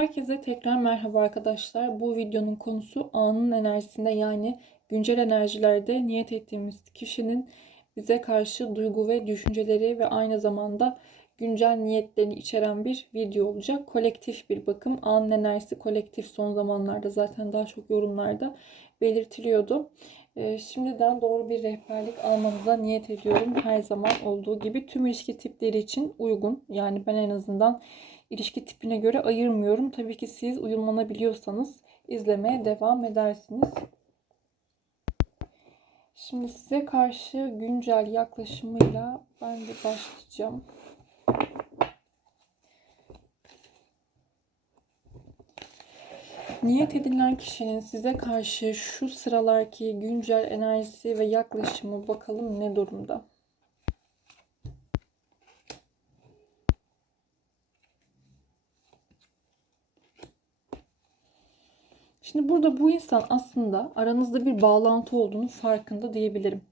Herkese tekrar merhaba arkadaşlar. Bu videonun konusu anın enerjisinde yani güncel enerjilerde niyet ettiğimiz kişinin bize karşı duygu ve düşünceleri ve aynı zamanda güncel niyetlerini içeren bir video olacak. Kolektif bir bakım. Anın enerjisi kolektif son zamanlarda zaten daha çok yorumlarda belirtiliyordu. Ee, şimdiden doğru bir rehberlik almanıza niyet ediyorum. Her zaman olduğu gibi tüm ilişki tipleri için uygun. Yani ben en azından ilişki tipine göre ayırmıyorum. Tabii ki siz uyumlanabiliyorsanız izlemeye devam edersiniz. Şimdi size karşı güncel yaklaşımıyla ben de başlayacağım. Niyet edilen kişinin size karşı şu sıralarki güncel enerjisi ve yaklaşımı bakalım ne durumda. Şimdi burada bu insan aslında aranızda bir bağlantı olduğunu farkında diyebilirim.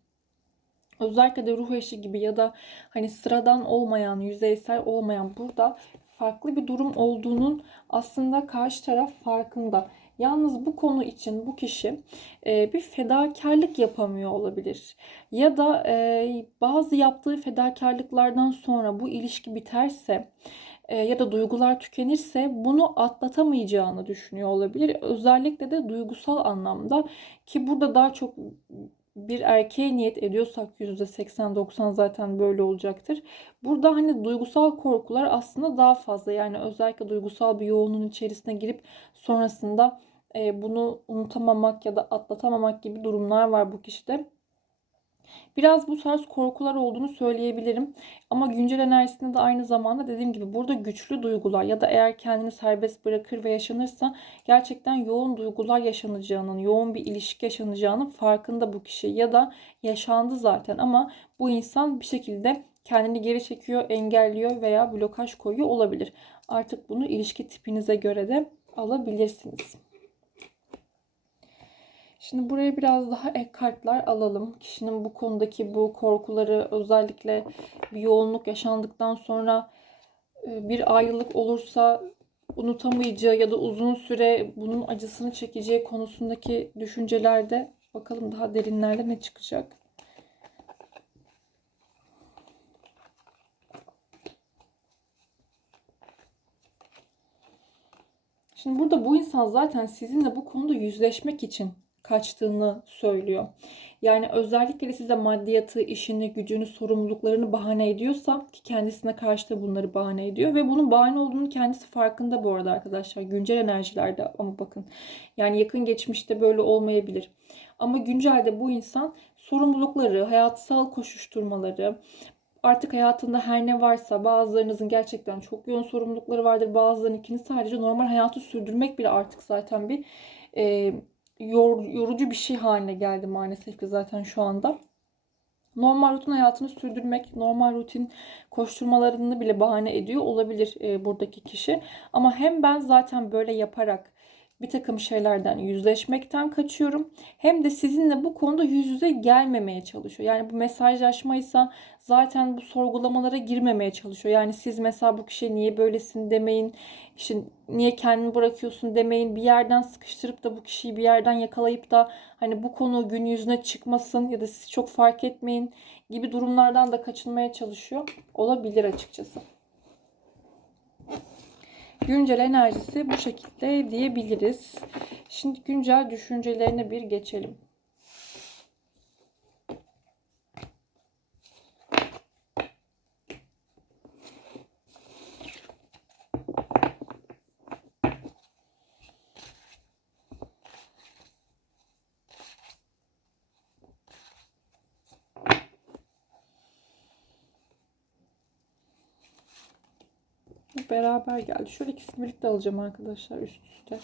Özellikle de ruh eşi gibi ya da hani sıradan olmayan, yüzeysel olmayan burada farklı bir durum olduğunun aslında karşı taraf farkında. Yalnız bu konu için bu kişi e, bir fedakarlık yapamıyor olabilir. Ya da e, bazı yaptığı fedakarlıklardan sonra bu ilişki biterse ya da duygular tükenirse bunu atlatamayacağını düşünüyor olabilir. Özellikle de duygusal anlamda ki burada daha çok bir erkeğe niyet ediyorsak %80-90 zaten böyle olacaktır. Burada hani duygusal korkular aslında daha fazla. Yani özellikle duygusal bir yoğunluğun içerisine girip sonrasında e, bunu unutamamak ya da atlatamamak gibi durumlar var bu kişide. Biraz bu tarz korkular olduğunu söyleyebilirim. Ama güncel enerjisinde de aynı zamanda dediğim gibi burada güçlü duygular ya da eğer kendini serbest bırakır ve yaşanırsa gerçekten yoğun duygular yaşanacağının, yoğun bir ilişki yaşanacağının farkında bu kişi ya da yaşandı zaten ama bu insan bir şekilde kendini geri çekiyor, engelliyor veya blokaj koyuyor olabilir. Artık bunu ilişki tipinize göre de alabilirsiniz. Şimdi buraya biraz daha ek kartlar alalım. Kişinin bu konudaki bu korkuları özellikle bir yoğunluk yaşandıktan sonra e, bir ayrılık olursa unutamayacağı ya da uzun süre bunun acısını çekeceği konusundaki düşüncelerde bakalım daha derinlerde ne çıkacak. Şimdi burada bu insan zaten sizinle bu konuda yüzleşmek için kaçtığını söylüyor. Yani özellikle size maddiyatı, işini, gücünü, sorumluluklarını bahane ediyorsa ki kendisine karşı da bunları bahane ediyor ve bunun bahane olduğunu kendisi farkında bu arada arkadaşlar. Güncel enerjilerde ama bakın yani yakın geçmişte böyle olmayabilir. Ama güncelde bu insan sorumlulukları, hayatsal koşuşturmaları, artık hayatında her ne varsa bazılarınızın gerçekten çok yoğun sorumlulukları vardır. Bazılarınınkinin sadece normal hayatı sürdürmek bile artık zaten bir e, yor, yorucu bir şey haline geldi maalesef ki zaten şu anda. Normal rutin hayatını sürdürmek, normal rutin koşturmalarını bile bahane ediyor olabilir e, buradaki kişi. Ama hem ben zaten böyle yaparak bir takım şeylerden yüzleşmekten kaçıyorum. Hem de sizinle bu konuda yüz yüze gelmemeye çalışıyor. Yani bu mesajlaşmaysa zaten bu sorgulamalara girmemeye çalışıyor. Yani siz mesela bu kişiye niye böylesin demeyin. İşte niye kendini bırakıyorsun demeyin. Bir yerden sıkıştırıp da bu kişiyi bir yerden yakalayıp da hani bu konu gün yüzüne çıkmasın ya da siz çok fark etmeyin gibi durumlardan da kaçınmaya çalışıyor. Olabilir açıkçası güncel enerjisi bu şekilde diyebiliriz. Şimdi güncel düşüncelerine bir geçelim. Beraber geldi. Şöyle ikisini birlikte alacağım arkadaşlar üst üste.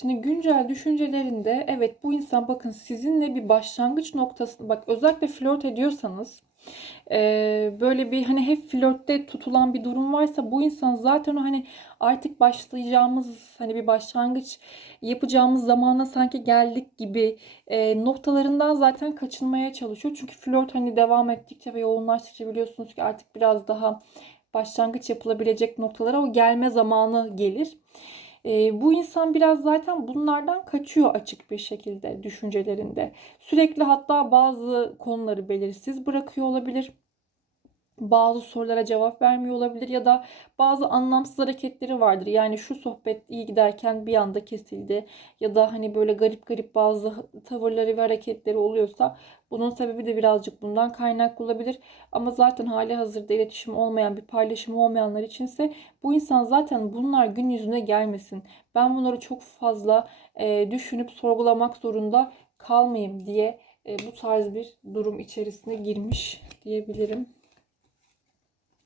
Şimdi güncel düşüncelerinde evet bu insan bakın sizinle bir başlangıç noktası bak özellikle flört ediyorsanız e, böyle bir hani hep flörtte tutulan bir durum varsa bu insan zaten o hani artık başlayacağımız hani bir başlangıç yapacağımız zamana sanki geldik gibi e, noktalarından zaten kaçınmaya çalışıyor. Çünkü flört hani devam ettikçe ve yoğunlaştıkça biliyorsunuz ki artık biraz daha başlangıç yapılabilecek noktalara o gelme zamanı gelir. E, bu insan biraz zaten bunlardan kaçıyor açık bir şekilde düşüncelerinde. Sürekli hatta bazı konuları belirsiz bırakıyor olabilir bazı sorulara cevap vermiyor olabilir ya da bazı anlamsız hareketleri vardır. Yani şu sohbet iyi giderken bir anda kesildi ya da hani böyle garip garip bazı tavırları ve hareketleri oluyorsa bunun sebebi de birazcık bundan kaynaklı olabilir. Ama zaten hali hazırda iletişim olmayan bir paylaşım olmayanlar içinse bu insan zaten bunlar gün yüzüne gelmesin. Ben bunları çok fazla e, düşünüp sorgulamak zorunda kalmayayım diye e, bu tarz bir durum içerisine girmiş diyebilirim.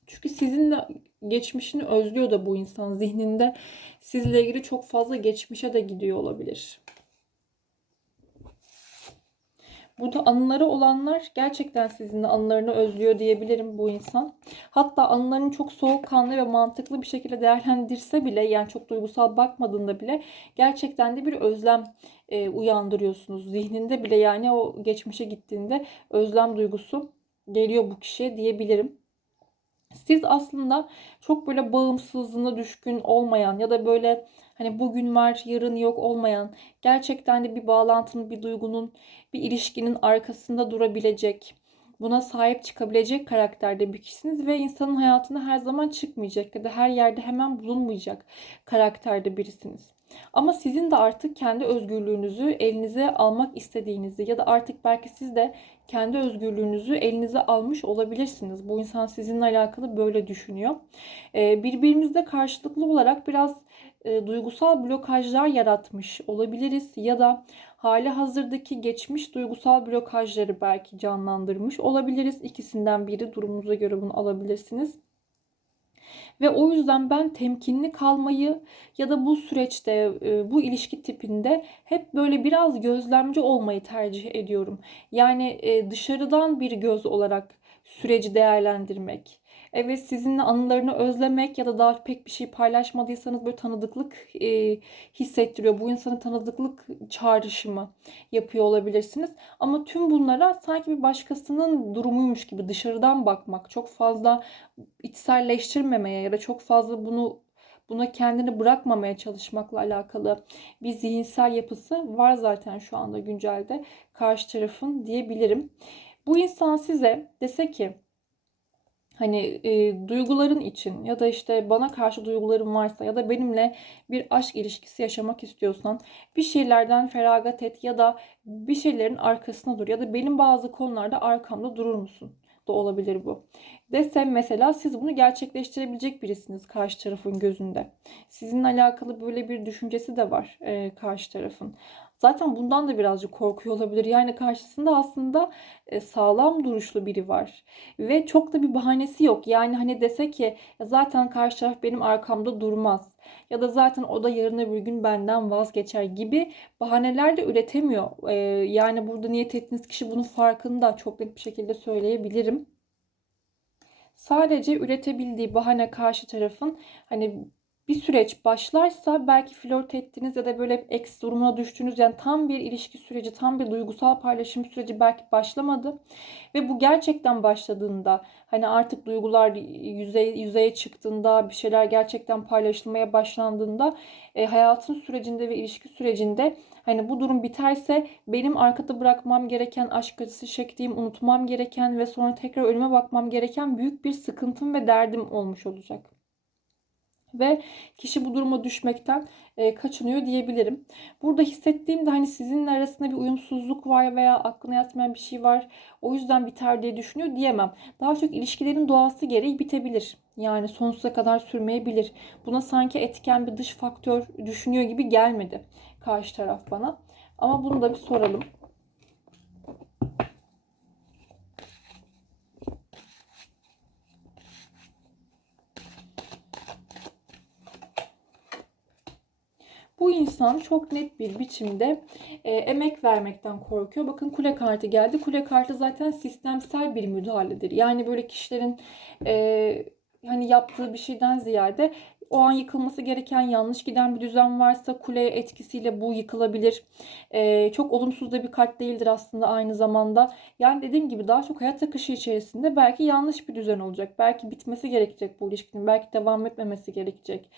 Çünkü sizin de geçmişini özlüyor da bu insan zihninde sizle ilgili çok fazla geçmişe de gidiyor olabilir. Burada anıları olanlar gerçekten sizin de anılarını özlüyor diyebilirim bu insan. Hatta anılarını çok soğukkanlı ve mantıklı bir şekilde değerlendirse bile yani çok duygusal bakmadığında bile gerçekten de bir özlem e, uyandırıyorsunuz. Zihninde bile yani o geçmişe gittiğinde özlem duygusu geliyor bu kişiye diyebilirim. Siz aslında çok böyle bağımsızlığına düşkün olmayan ya da böyle hani bugün var yarın yok olmayan gerçekten de bir bağlantının, bir duygunun, bir ilişkinin arkasında durabilecek, buna sahip çıkabilecek karakterde bir kişisiniz ve insanın hayatına her zaman çıkmayacak ya da her yerde hemen bulunmayacak karakterde birisiniz. Ama sizin de artık kendi özgürlüğünüzü elinize almak istediğinizi ya da artık belki siz de kendi özgürlüğünüzü elinize almış olabilirsiniz. Bu insan sizinle alakalı böyle düşünüyor. Ee, birbirimizde karşılıklı olarak biraz e, duygusal blokajlar yaratmış olabiliriz ya da hali hazırdaki geçmiş duygusal blokajları belki canlandırmış olabiliriz. İkisinden biri durumunuza göre bunu alabilirsiniz. Ve o yüzden ben temkinli kalmayı ya da bu süreçte e, bu ilişki tipinde hep böyle biraz gözlemci olmayı tercih ediyorum. Yani e, dışarıdan bir göz olarak süreci değerlendirmek Evet sizinle anılarını özlemek ya da daha pek bir şey paylaşmadıysanız böyle tanıdıklık e, hissettiriyor. Bu insanın tanıdıklık çağrışımı yapıyor olabilirsiniz. Ama tüm bunlara sanki bir başkasının durumuymuş gibi dışarıdan bakmak, çok fazla içselleştirmemeye ya da çok fazla bunu buna kendini bırakmamaya çalışmakla alakalı bir zihinsel yapısı var zaten şu anda güncelde karşı tarafın diyebilirim. Bu insan size dese ki hani e, duyguların için ya da işte bana karşı duyguların varsa ya da benimle bir aşk ilişkisi yaşamak istiyorsan bir şeylerden feragat et ya da bir şeylerin arkasına dur ya da benim bazı konularda arkamda durur musun? da olabilir bu. Desem mesela siz bunu gerçekleştirebilecek birisiniz karşı tarafın gözünde. Sizinle alakalı böyle bir düşüncesi de var e, karşı tarafın. Zaten bundan da birazcık korkuyor olabilir. Yani karşısında aslında e, sağlam duruşlu biri var. Ve çok da bir bahanesi yok. Yani hani dese ki zaten karşı taraf benim arkamda durmaz. Ya da zaten o da yarın öbür gün benden vazgeçer gibi bahaneler de üretemiyor. E, yani burada niyet ettiğiniz kişi bunun farkında çok net bir şekilde söyleyebilirim sadece üretebildiği bahane karşı tarafın hani bir süreç başlarsa belki flört ettiğiniz ya da böyle ex durumuna düştüğünüz yani tam bir ilişki süreci, tam bir duygusal paylaşım süreci belki başlamadı. Ve bu gerçekten başladığında hani artık duygular yüzey, yüzeye çıktığında bir şeyler gerçekten paylaşılmaya başlandığında e, hayatın sürecinde ve ilişki sürecinde hani bu durum biterse benim arkada bırakmam gereken aşk acısı çektiğim, unutmam gereken ve sonra tekrar önüme bakmam gereken büyük bir sıkıntım ve derdim olmuş olacak ve kişi bu duruma düşmekten e, kaçınıyor diyebilirim. Burada hissettiğimde hani sizinle arasında bir uyumsuzluk var veya aklına yatmayan bir şey var. O yüzden biter diye düşünüyor diyemem. Daha çok ilişkilerin doğası gereği bitebilir. Yani sonsuza kadar sürmeyebilir. Buna sanki etken bir dış faktör düşünüyor gibi gelmedi karşı taraf bana. Ama bunu da bir soralım. Bu insan çok net bir biçimde e, emek vermekten korkuyor. Bakın kule kartı geldi. Kule kartı zaten sistemsel bir müdahaledir. Yani böyle kişilerin e, hani yaptığı bir şeyden ziyade o an yıkılması gereken yanlış giden bir düzen varsa kule etkisiyle bu yıkılabilir. Ee, çok olumsuz da bir kart değildir aslında aynı zamanda. Yani dediğim gibi daha çok hayat akışı içerisinde belki yanlış bir düzen olacak. Belki bitmesi gerekecek bu ilişkinin. Belki devam etmemesi gerekecek.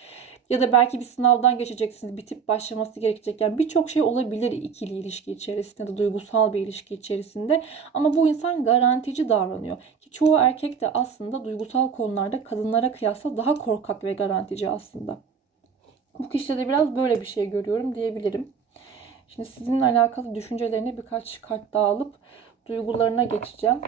Ya da belki bir sınavdan geçeceksiniz. Bitip başlaması gerekecek. Yani birçok şey olabilir ikili ilişki içerisinde de duygusal bir ilişki içerisinde. Ama bu insan garantici davranıyor. Ki çoğu erkek de aslında duygusal konularda kadınlara kıyasla daha korkak ve garantici aslında. Bu kişide de biraz böyle bir şey görüyorum diyebilirim. Şimdi sizinle alakalı düşüncelerini birkaç kart daha alıp duygularına geçeceğim.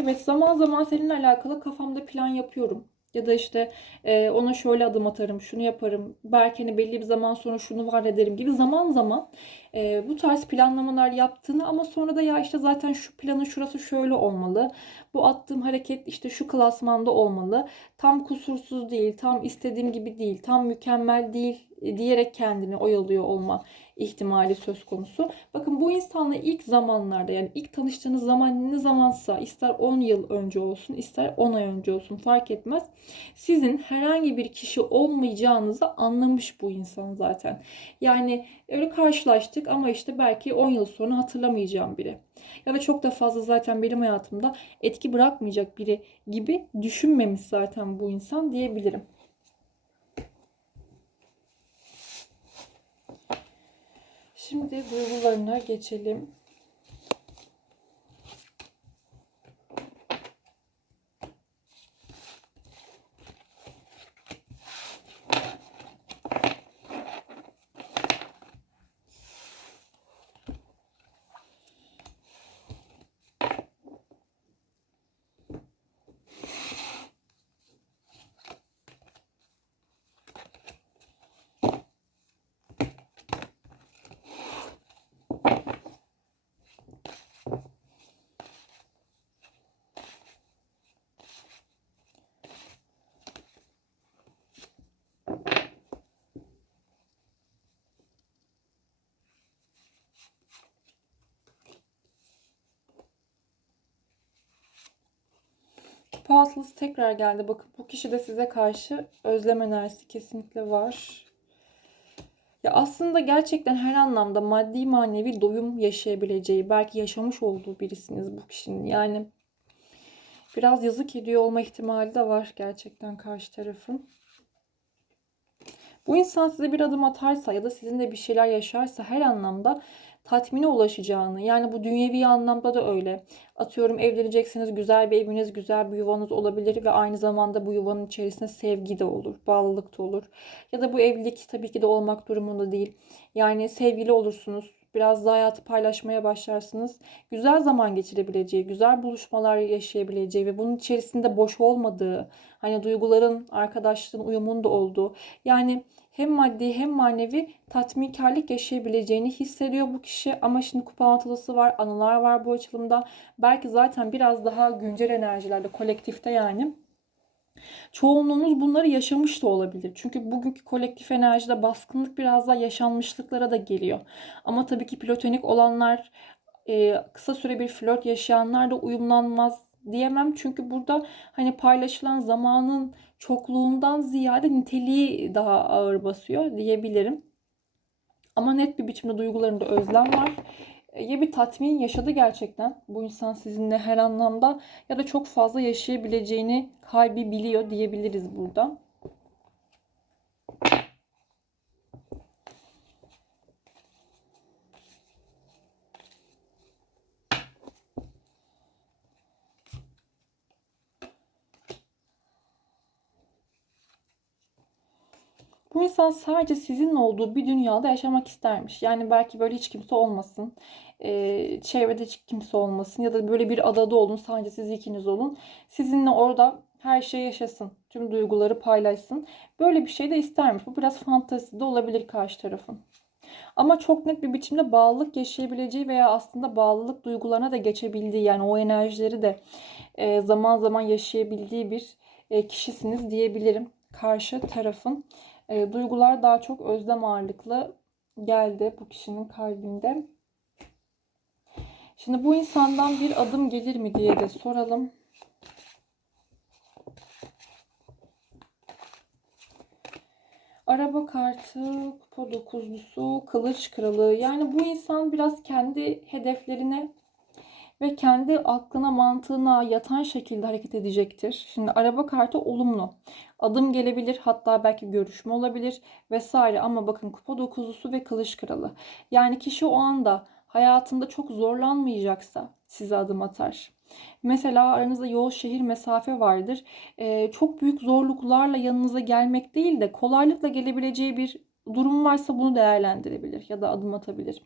Evet zaman zaman seninle alakalı kafamda plan yapıyorum. Ya da işte e, ona şöyle adım atarım, şunu yaparım. Belki hani belli bir zaman sonra şunu var ederim gibi zaman zaman e, bu tarz planlamalar yaptığını ama sonra da ya işte zaten şu planın şurası şöyle olmalı. Bu attığım hareket işte şu klasmanda olmalı. Tam kusursuz değil, tam istediğim gibi değil, tam mükemmel değil diyerek kendini oyalıyor olma ihtimali söz konusu. Bakın bu insanla ilk zamanlarda yani ilk tanıştığınız zaman ne zamansa ister 10 yıl önce olsun ister 10 ay önce olsun fark etmez. Sizin herhangi bir kişi olmayacağınızı anlamış bu insan zaten. Yani öyle karşılaştık ama işte belki 10 yıl sonra hatırlamayacağım biri. Ya da çok da fazla zaten benim hayatımda etki bırakmayacak biri gibi düşünmemiş zaten bu insan diyebilirim. Şimdi duygularına geçelim. Kupa tekrar geldi. Bakın bu kişi de size karşı özlem enerjisi kesinlikle var. Ya aslında gerçekten her anlamda maddi manevi doyum yaşayabileceği, belki yaşamış olduğu birisiniz bu kişinin. Yani biraz yazık ediyor olma ihtimali de var gerçekten karşı tarafın. Bu insan size bir adım atarsa ya da sizinle bir şeyler yaşarsa her anlamda tatmine ulaşacağını yani bu dünyevi anlamda da öyle. Atıyorum evleneceksiniz güzel bir eviniz güzel bir yuvanız olabilir ve aynı zamanda bu yuvanın içerisinde sevgi de olur bağlılık da olur. Ya da bu evlilik tabii ki de olmak durumunda değil. Yani sevgili olursunuz biraz daha hayatı paylaşmaya başlarsınız. Güzel zaman geçirebileceği, güzel buluşmalar yaşayabileceği ve bunun içerisinde boş olmadığı, hani duyguların, arkadaşlığın uyumun da olduğu. Yani hem maddi hem manevi tatminkarlık yaşayabileceğini hissediyor bu kişi. Ama şimdi kupa altılısı var, anılar var bu açılımda. Belki zaten biraz daha güncel enerjilerde, kolektifte yani. Çoğunluğunuz bunları yaşamış da olabilir. Çünkü bugünkü kolektif enerjide baskınlık biraz daha yaşanmışlıklara da geliyor. Ama tabii ki platonik olanlar, e, kısa süre bir flört yaşayanlar da uyumlanmaz diyemem. Çünkü burada hani paylaşılan zamanın çokluğundan ziyade niteliği daha ağır basıyor diyebilirim. Ama net bir biçimde duygularında özlem var. E, ya bir tatmin yaşadı gerçekten bu insan sizinle her anlamda ya da çok fazla yaşayabileceğini kalbi biliyor diyebiliriz burada. Bu insan sadece sizin olduğu bir dünyada yaşamak istermiş. Yani belki böyle hiç kimse olmasın. Ee, çevrede hiç kimse olmasın. Ya da böyle bir adada olun. Sadece siz ikiniz olun. Sizinle orada her şey yaşasın. Tüm duyguları paylaşsın. Böyle bir şey de istermiş. Bu biraz fantezi de olabilir karşı tarafın. Ama çok net bir biçimde bağlılık yaşayabileceği veya aslında bağlılık duygularına da geçebildiği yani o enerjileri de e, zaman zaman yaşayabildiği bir e, kişisiniz diyebilirim. Karşı tarafın e, duygular daha çok özlem ağırlıklı geldi bu kişinin kalbinde. Şimdi bu insandan bir adım gelir mi diye de soralım. Araba kartı, kupa dokuzlusu, kılıç kralı. Yani bu insan biraz kendi hedeflerine ve kendi aklına, mantığına yatan şekilde hareket edecektir. Şimdi araba kartı olumlu. Adım gelebilir, hatta belki görüşme olabilir vesaire ama bakın kupa dokuzlusu ve kılıç kralı. Yani kişi o anda hayatında çok zorlanmayacaksa size adım atar. Mesela aranızda yol şehir mesafe vardır. Ee, çok büyük zorluklarla yanınıza gelmek değil de kolaylıkla gelebileceği bir durum varsa bunu değerlendirebilir ya da adım atabilir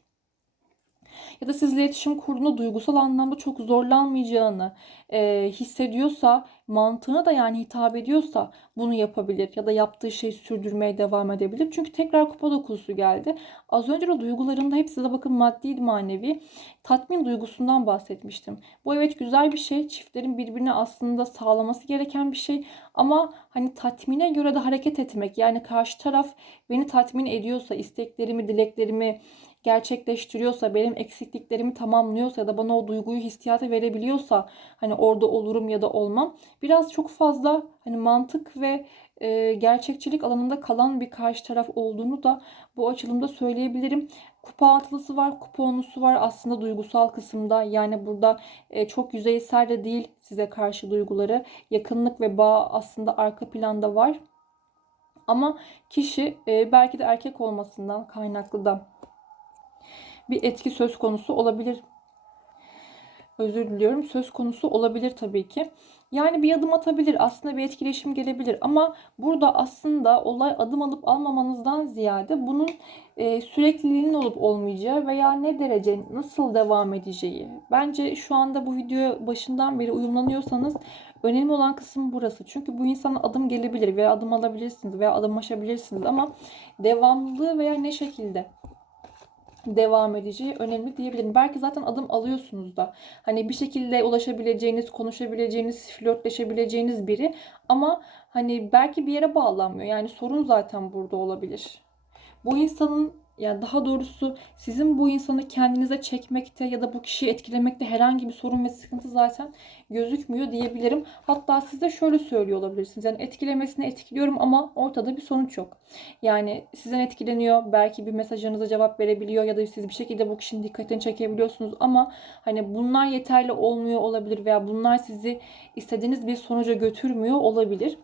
ya da sizle iletişim kurduğunda duygusal anlamda çok zorlanmayacağını e, hissediyorsa, mantığına da yani hitap ediyorsa bunu yapabilir ya da yaptığı şeyi sürdürmeye devam edebilir. Çünkü tekrar kupa dokusu geldi. Az önce de duygularımda hepsi de bakın maddi manevi tatmin duygusundan bahsetmiştim. Bu evet güzel bir şey. Çiftlerin birbirine aslında sağlaması gereken bir şey. Ama hani tatmine göre de hareket etmek yani karşı taraf beni tatmin ediyorsa, isteklerimi, dileklerimi gerçekleştiriyorsa, benim eksikliklerimi tamamlıyorsa ya da bana o duyguyu hissiyata verebiliyorsa hani orada olurum ya da olmam. Biraz çok fazla hani mantık ve e, gerçekçilik alanında kalan bir karşı taraf olduğunu da bu açılımda söyleyebilirim. Kupa altılısı var, kupa onusu var aslında duygusal kısımda. Yani burada e, çok yüzeysel de değil size karşı duyguları. Yakınlık ve bağ aslında arka planda var. Ama kişi e, belki de erkek olmasından kaynaklı da bir etki söz konusu olabilir. Özür diliyorum. Söz konusu olabilir tabii ki. Yani bir adım atabilir. Aslında bir etkileşim gelebilir. Ama burada aslında olay adım alıp almamanızdan ziyade bunun e, sürekliliğinin olup olmayacağı veya ne derece nasıl devam edeceği. Bence şu anda bu video başından beri uyumlanıyorsanız önemli olan kısım burası. Çünkü bu insana adım gelebilir veya adım alabilirsiniz veya adım aşabilirsiniz ama devamlılığı veya ne şekilde devam edeceği önemli diyebilirim. Belki zaten adım alıyorsunuz da. Hani bir şekilde ulaşabileceğiniz, konuşabileceğiniz, flörtleşebileceğiniz biri ama hani belki bir yere bağlanmıyor. Yani sorun zaten burada olabilir. Bu insanın yani daha doğrusu sizin bu insanı kendinize çekmekte ya da bu kişiyi etkilemekte herhangi bir sorun ve sıkıntı zaten gözükmüyor diyebilirim. Hatta size şöyle söylüyor olabilirsiniz. Yani etkilemesini etkiliyorum ama ortada bir sonuç yok. Yani sizden etkileniyor. Belki bir mesajınıza cevap verebiliyor ya da siz bir şekilde bu kişinin dikkatini çekebiliyorsunuz ama hani bunlar yeterli olmuyor olabilir veya bunlar sizi istediğiniz bir sonuca götürmüyor olabilir.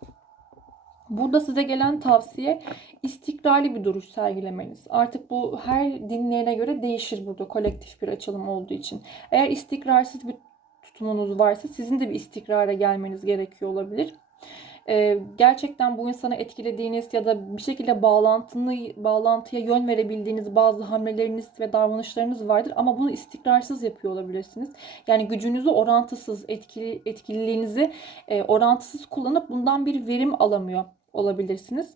Burada size gelen tavsiye istikrarlı bir duruş sergilemeniz. Artık bu her dinleyene göre değişir burada kolektif bir açılım olduğu için. Eğer istikrarsız bir tutumunuz varsa sizin de bir istikrara gelmeniz gerekiyor olabilir. Ee, gerçekten bu insanı etkilediğiniz ya da bir şekilde bağlantılı, bağlantıya yön verebildiğiniz bazı hamleleriniz ve davranışlarınız vardır ama bunu istikrarsız yapıyor olabilirsiniz. Yani gücünüzü orantısız, etkili, etkililiğinizi e, orantısız kullanıp bundan bir verim alamıyor olabilirsiniz.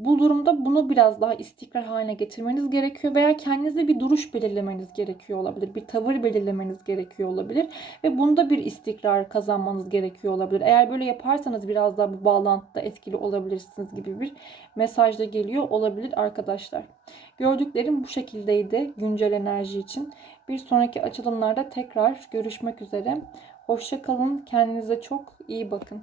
Bu durumda bunu biraz daha istikrar haline getirmeniz gerekiyor veya kendinize bir duruş belirlemeniz gerekiyor olabilir. Bir tavır belirlemeniz gerekiyor olabilir ve bunda bir istikrar kazanmanız gerekiyor olabilir. Eğer böyle yaparsanız biraz daha bu bağlantıda etkili olabilirsiniz gibi bir mesaj da geliyor olabilir arkadaşlar. Gördüklerim bu şekildeydi güncel enerji için. Bir sonraki açılımlarda tekrar görüşmek üzere. Hoşça kalın. Kendinize çok iyi bakın.